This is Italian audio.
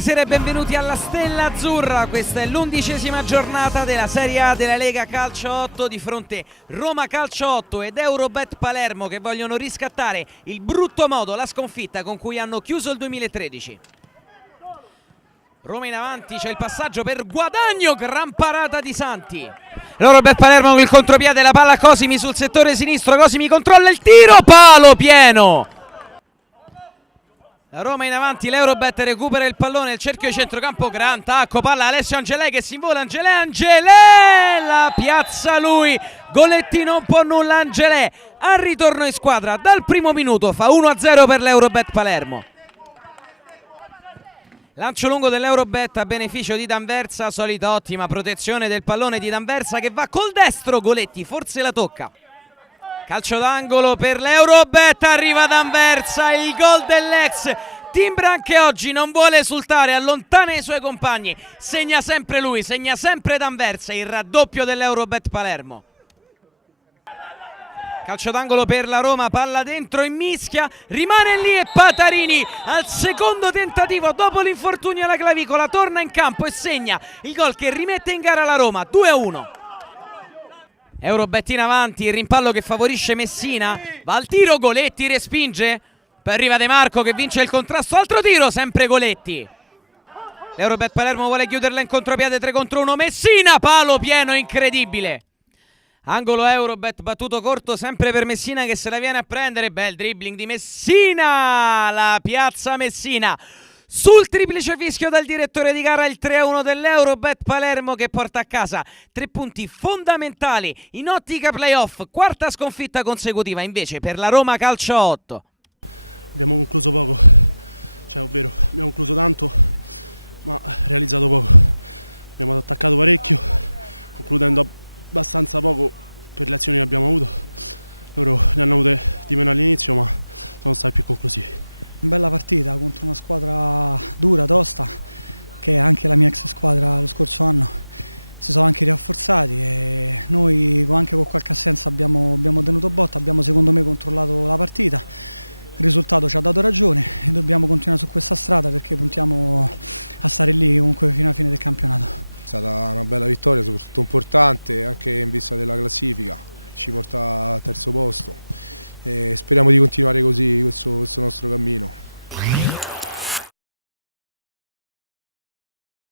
Buonasera e benvenuti alla Stella Azzurra. Questa è l'11ª giornata della Serie A della Lega Calcio 8. Di fronte Roma Calcio 8 ed Eurobet Palermo, che vogliono riscattare il brutto modo, la sconfitta con cui hanno chiuso il 2013. Roma in avanti, c'è il passaggio per Guadagno, gran parata di Santi. Eurobet Palermo con il contropiede, la palla a Cosimi sul settore sinistro. Cosimi controlla il tiro, palo pieno. La Roma in avanti, l'Eurobet recupera il pallone, il cerchio di centrocampo, gran tacco, palla Alessio Angelè che si invola, Angelè, la piazza lui, Goletti non può nulla, Angelè al ritorno in squadra dal primo minuto fa 1-0 per l'Eurobet Palermo. Lancio lungo dell'Eurobet a beneficio di D'Anversa, solita ottima protezione del pallone di D'Anversa che va col destro, Goletti forse la tocca. Calcio d'angolo per l'Eurobet, arriva D'Anversa, il gol dell'ex, timbra anche oggi, non vuole esultare, allontana i suoi compagni, segna sempre lui, segna sempre D'Anversa, il raddoppio dell'Eurobet Palermo. Calcio d'angolo per la Roma, palla dentro in mischia, rimane lì e Patarini al secondo tentativo dopo l'infortunio alla clavicola torna in campo e segna il gol che rimette in gara la Roma, 2-1. Eurobet in avanti, il rimpallo che favorisce Messina, va al tiro, Goletti respinge, poi arriva De Marco che vince il contrasto, altro tiro, sempre Goletti. L'Eurobet Palermo vuole chiuderla in contropiede, 3 contro 1, Messina, palo pieno, incredibile. Angolo Eurobet, battuto corto sempre per Messina che se la viene a prendere, bel dribbling di Messina, la piazza Messina. Sul triplice fischio dal direttore di gara il 3-1 dell'Eurobet Palermo che porta a casa 3 punti fondamentali in ottica playoff, quarta sconfitta consecutiva invece per la Roma Calcio 8. Abbiamo concluso poco, ovvero abbiamo concluso tanto ma realizzato poco. Abbiamo attaccato parecchio, concludendo abbastanza poco per le azioni che abbiamo avuto. Loro ne hanno avute di meno all'inizio ma sono stati più conclusivi. Bella partita contro una squadra dura, tosta, che è anche la mia ex squadra lo scorso anno. Si sono anche rafforzati e noi anche con qualche assenza abbiamo tenuto botta, abbiamo secondo me controllato la partita. Il risultato ci ha dato ragione e dobbiamo continuare su questa strada perché puntiamo a stare lì comunque fino alla fine del campionato. È stata una bella vittoria, soprattutto importante anche in vista della classifica, ci porta al terzo posto. E speriamo di continuare così questo nostro cammino.